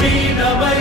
మీనవై